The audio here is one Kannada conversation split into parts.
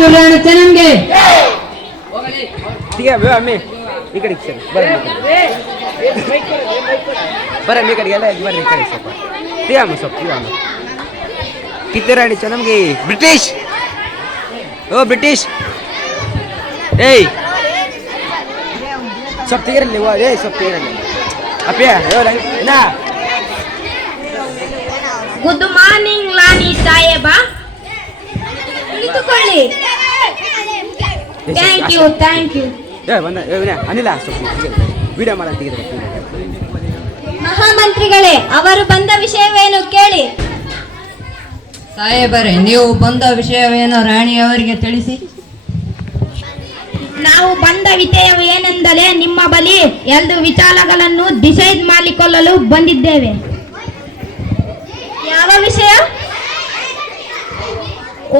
ಕಿತ್ತೂರು ರಾಣಿ ಚೆನ್ನಮ್ಗೆ. ಈ ಕಡೆ ಬರ್ರಿ ಈ ಕಡೆ ಎಲ್ಲ ಬರ್ರಿ ಈ ಕಡೆ ಸ್ವಲ್ಪ ತಿಯಮ್ಮ ಸ್ವಲ್ಪ ತಿಯಮ್ಮ. ಕಿತ್ತೂರು ರಾಣಿ ಚೆನ್ನಮ್ಗೆ. ಬ್ರಿಟಿಷ್ ಓ ಬ್ರಿಟಿಷ್ ಏಯ್ ಸ್ವಲ್ಪ ತೀರಲಿ ಏಯ್ ಸ್ವಲ್ಪ ತೀರಲಿ ಅಪ್ಪ್ಯಾ ನಾ. ಗುಡ್ ಮಾರ್ನಿಂಗ್ ಲಾನಿ ಸಾಹೇಬ. ಕುಳಿತುಕೊಳ್ಳಿ. Thank you thank you. ಅನಿಲ ಸ್ವಲ್ಪ ವಿಡಿಯೋ ಮಾಡಂತ. ಮಹಾಮಂತ್ರಿಗಳೇ, ಅವರು ಬಂದ ವಿಷಯವೇನು ಕೇಳಿ. ಸಾಹೇಬರೇ, ನೀವು ಬಂದ ವಿಷಯವೇನು ರಾಣಿಯವರಿಗೆ ತಿಳಿಸಿ. ನಾವು ಬಂದ ವಿಷಯವು ಏನೆಂದರೆ ನಿಮ್ಮ ಬಳಿ 2 ವಿಚಾರಗಳನ್ನು ಡಿಸೈಡ್ ಮಾಡಿಕೊಳ್ಳಲು ಬಂದಿದ್ದೇವೆ. ಯಾವ ವಿಷಯ?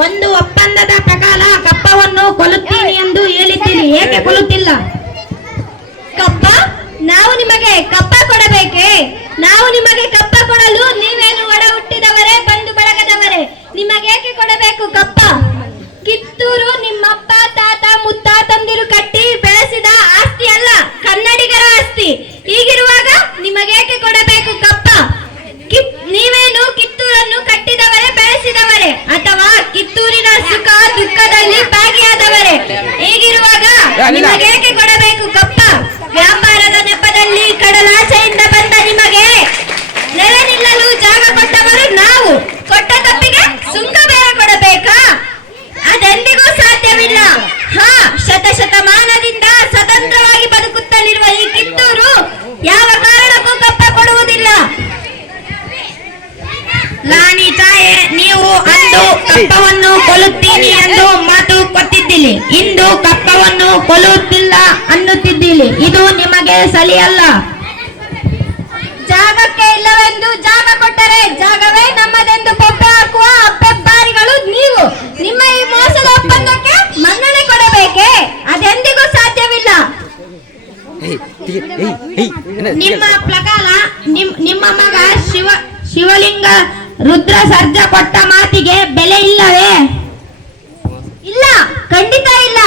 ಒಂದು ಒಪ್ಪಂದದ ಪ್ರಕಾರ ಕಪ್ಪವನ್ನು ಕೊಲ್ಲುತ್ತೀನಿ ಎಂದು ಹೇಳಿದ್ದೀನಿ. ಏಕೆ ಕೊಲ್ಲುತ್ತಿಲ್ಲ? ಕಪ್ಪ? ನಾವು ನಿಮಗೆ ಕಪ್ಪ ಕೊಡಬೇಕೆ? ನಾವು ನಿಮಗೆ ಕಪ್ಪ ಕೊಡಲು ನೀವೇನು ಒಡ ಹುಟ್ಟಿದವರೇ, ಬಂಧು ಬಳಗದವರೇ? ನಿಮಗೇಕೆ ಕೊಡಬೇಕು ಕಪ್ಪ? ಕಿತ್ತೂರು ನಿಮ್ಮಪ್ಪ ತಾತ ಮುತ್ತಾತಂದಿರು ಕಟ್ಟಿ ಬೆಳೆಸಿದ ಆಸ್ತಿ ಅಲ್ಲ, ಕನ್ನಡಿಗರ ಆಸ್ತಿ. ಹೀಗಿರುವಾಗ ನಿಮಗೇಕೆ ಕೊಡಬೇಕು ಕಪ್ಪ? ನೀವೇನು ಕಿತ್ತೂರನ್ನು ಕಟ್ಟಿದವರೇ, ಬೆಳೆಸಿದವರೇ, ಅಥವಾ ಕಿತ್ತೂರಿನ ಸುಖ ದುಃಖದಲ್ಲಿ ಭಾಗಿಯಾದವರೇ? ಹೀಗಿರುವಾಗ ನಿಮಗೇಕೆ ಕೊಡಬೇಕು ಕಪ್ಪ? ವ್ಯಾಪಾರದ ನೆಪದಲ್ಲಿ ಕಡಲಾಸೆಯಿಂದ ಬಂದ ನಿಮಗೆ ನೆಲೆ ನಿಲ್ಲಲು ಜಾಗ ಕೊಟ್ಟವರು ನಾವು. ಕೊಟ್ಟ ತಪ್ಪಿಗೆ ಸುಂಕ ಬೇರೆ ಕೊಡಬೇಕಾ? ಅದೆಂದಿಗೂ ಸಾಧ್ಯವಿಲ್ಲ. ಶತಶತಮಾನದಿಂದ ಸ್ವತಂತ್ರವಾಗಿ ಬದುಕುತ್ತಲಿರುವ ಈ ಕಿತ್ತೂರು ಯಾವ ಕಾರಣಕ್ಕೂ ಕಪ್ಪ ಕೊಡುವುದಿಲ್ಲ. ಲಾನಿ ತಾಯೆ, ನೀವು ಅಂದು ಕಪ್ಪವನ್ನು ಕೊಲ್ಲುತ್ತೀನಿ ಎಂದು ಮಾತು ಕೊಟ್ಟಿದ್ದೀರಿ, ಇಂದು ಕಪ್ಪವನ್ನು ಕೊಲ್ಲುತ್ತಿಲ್ಲ ಅನ್ನುತ್ತಿದ್ದೀರಿ. ಇದು ನಿಮಗೆ ಸರಿಯಲ್ಲ. ಜಾಗಕ್ಕೆ ಇಲ್ಲವೆಂದು ಜಾಗ ಕೊಟ್ಟರೆ ಜಾಗವೇ ನಮ್ಮದೆಂದು ಬೊಬ್ಬೆ ಹಾಕುವ ಅಬ್ಬೆಬ್ಬಾರಿಗಳು ನೀವು. ನಿಮ್ಮ ಈ ಮೋಸದ ಒಪ್ಪಂದಕ್ಕೆ ಮನ್ನಣೆ ಕೊಡಬೇಕೆ? ಅದೆಂದಿಗೂ ಸಾಧ್ಯವಿಲ್ಲ. ನಿಮ್ಮ ಪ್ರಕಾರ ನಿಮ್ಮ ಮಗ ಶಿವಲಿಂಗ ರುದ್ರ ಸರ್ಜಾ ಕೊಟ್ಟ ಮಾತಿಗೆ ಬೆಲೆ ಇಲ್ಲವೇ? ಇಲ್ಲ, ಖಂಡಿತ ಇಲ್ಲ.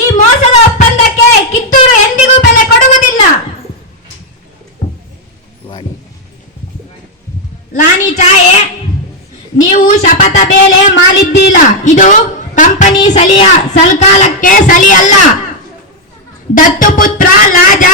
ಈ ಮೋಸದ ಒಪ್ಪಂದಕ್ಕೆ ಕಿತ್ತೂರು ಎಂದಿಗೂ ಬೆಲೆ ಕೊಡುವುದಿಲ್ಲ. ಲಾನಿ ಚಾಯೆ, ನೀವು ಶಪಥ ಬೇಲೆ ಮಾಡಿದ್ದೀರ. ಇದು ಕಂಪನಿ ಸಲಿಯ ಸಲ್ಕಾಲಕ್ಕೆ ಸಲಿಯಲ್ಲ. ದತ್ತುಪುತ್ರ ರಾಜ